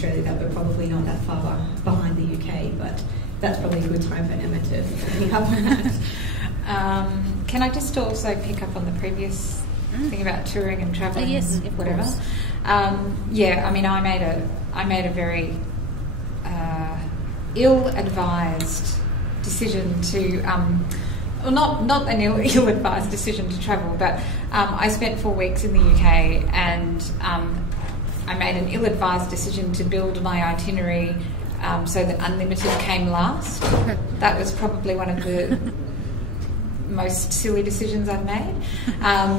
Australia that we're probably not that far behind the UK, but that's probably a good time for Emma to pick up on that. Can I just also pick up on the previous thing about touring and travelling? Yes, and of whatever. course. Yeah, I mean, I made a very ill-advised decision to, well, not an ill-advised decision to travel, but I spent 4 weeks in the UK, and I made an ill-advised decision to build my itinerary so that unlimited came last. That was probably one of the most silly decisions I've made,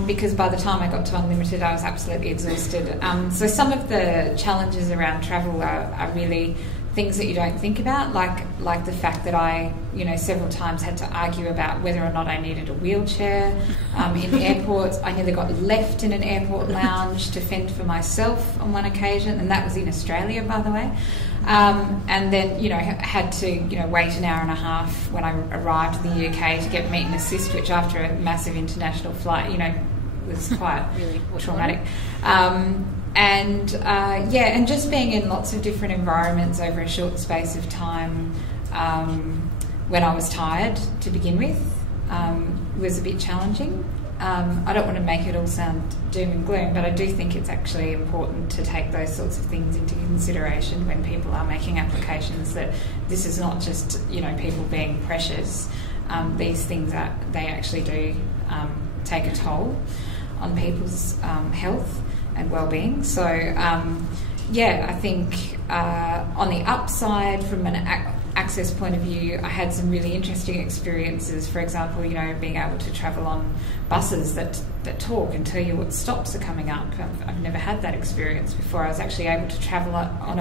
because by the time I got to unlimited I was absolutely exhausted. So some of the challenges around travel are really things that you don't think about, like the fact that I, several times had to argue about whether or not I needed a wheelchair in airports. I nearly got left in an airport lounge to fend for myself on one occasion, and that was in Australia, by the way. And then, had to, wait an hour and a half when I arrived in the UK to get meet and assist, which after a massive international flight, was quite Really traumatic. And just being in lots of different environments over a short space of time when I was tired to begin with was a bit challenging. I don't want to make it all sound doom and gloom, but I do think it's actually important to take those sorts of things into consideration when people are making applications, that this is not just, people being precious. These things, they actually do take a toll on people's health and well-being. So, I think on the upside, from an access point of view, I had some really interesting experiences. For example, being able to travel on buses that talk and tell you what stops are coming up. I've never had that experience before. I was actually able to travel on a